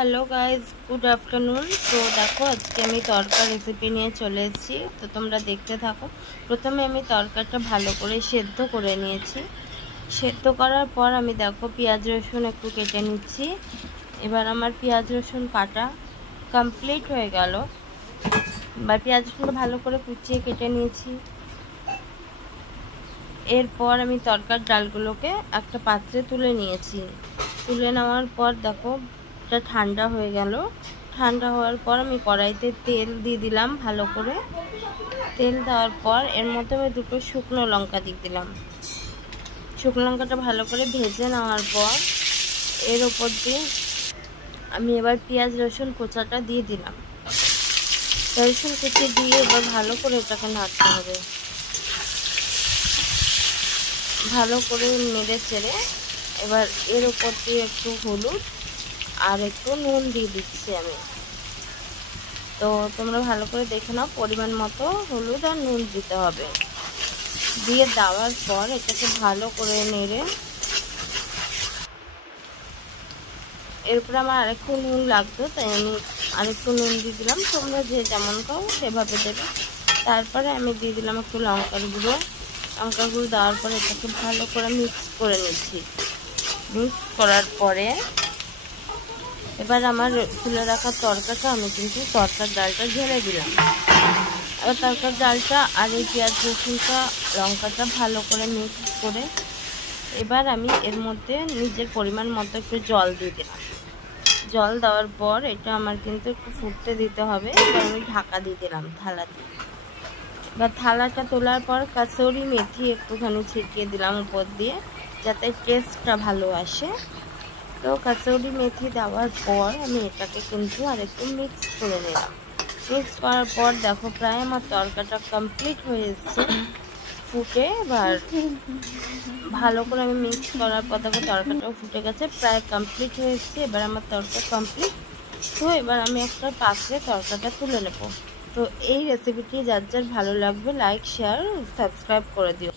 Hello guys good afternoon. तो देखो आज के आमी तड़का रेसिपि निये चले एसेछि। तो तोमरा देखते थाको। प्रथमे आमी तड़काटा भालो करे सेদ্ধ करे नियेछि। सेদ্ধ करार पर आमी देखो पेঁয়াজ रसुन एकटु केटे निচ্ছি। एबार आमार पेঁয়াজ रसुन काटा कमप्लीट हये गेल। एबार पेঁয়াজ रसुनटा भालो करे कुचिয়ে केटे निয়েছি। एरपर आमी तड़कार डालगुलोके एकटा पात्रे तुले निয়েছি। तुले नेওয়ার पर देखो ठंडा हो गेल। ठंडा होवार पर आमी कड़ाईते तेल दिए दिलाम। भालो करे तेल देওয়ার पर एर मধ্যে आमी दुटो शुकनो लंका दिए दिलाम। शुकनो लंकाटा भालो करे भेजे नेওয়ার पर एर ओपर दिए आमी एबार पेঁয়াজ रसुन कोचाटा दिए दिलाम। रसुन कुचि दिए एबार भालो करे एटाके नाड़ते होबे। भालो करे नेड़े चेड़े एबार एर ओपर दिए एकटु हलुद और एकटु नुन दिए दिচ্ছি आमी। तो तोमरा भालो करे देखे नाओ परिमाण मतो हलुद और नुन दिते होबे। दिए देওয়ার पर एटाके भालो करे नेड़े एरपर आमार आरेकटु नुन लागतो ताई आमी आरेकटु नुन दिए दिलाम। तोमरा जे जेमन खाओ सेभाবে देबे। तारपरे आमी दिए दिलाम एकटु लंकार गुঁড়ো। लंकार गुঁড়ো देওয়ার पर एटाके भालो करे मिक्स करे निচ্ছি। मिक्स करार परे एबार आमार तुले राखा तड़काटा आमी किन्तु तड़कार डालटा ढेले दिलाम। एबार तड़कार डालटा और এই পেঁয়াজ রসুনটা লঙ্কাটা भालो करे मिक्स करे एबार आमी एर मध्य निजेर परिमाण मतो एकटु जल दिए दिलाम। जल देওয়ার पर এটা আমার কিন্তু একটু ফুটতে দিতে হবে। এবার আমি ঢাকা দিয়ে দিলাম থালাতে। এবার থালাটা তোলার পর কাসুরি মেথি একটুখানি ছিটিয়ে দিলাম উপর দিয়ে যাতে টেস্টটা ভালো আসে। तो कसूरी मेथी देওয়ার पर आमी एटाके किन्तु आरेकटु मिक्स करे निलाम। मिक्स करार पर देखो प्राय आमार तड़काटा कमप्लीट हये एसेছে फुटे। एबार भालो करे आमी मिक्स करार पर देखो तड़काटाও फुटे गेছে प्राय कमप्लीट हये एसेছে। एबार आमार तड़का कमप्लीट। तो एबार आमी एकटा पात्रे तड़काटा तुले नेব। तो এই রেসিপিটি যার যার ভালো লাগবে লাইক শেয়ার সাবস্ক্রাইব করে দিও।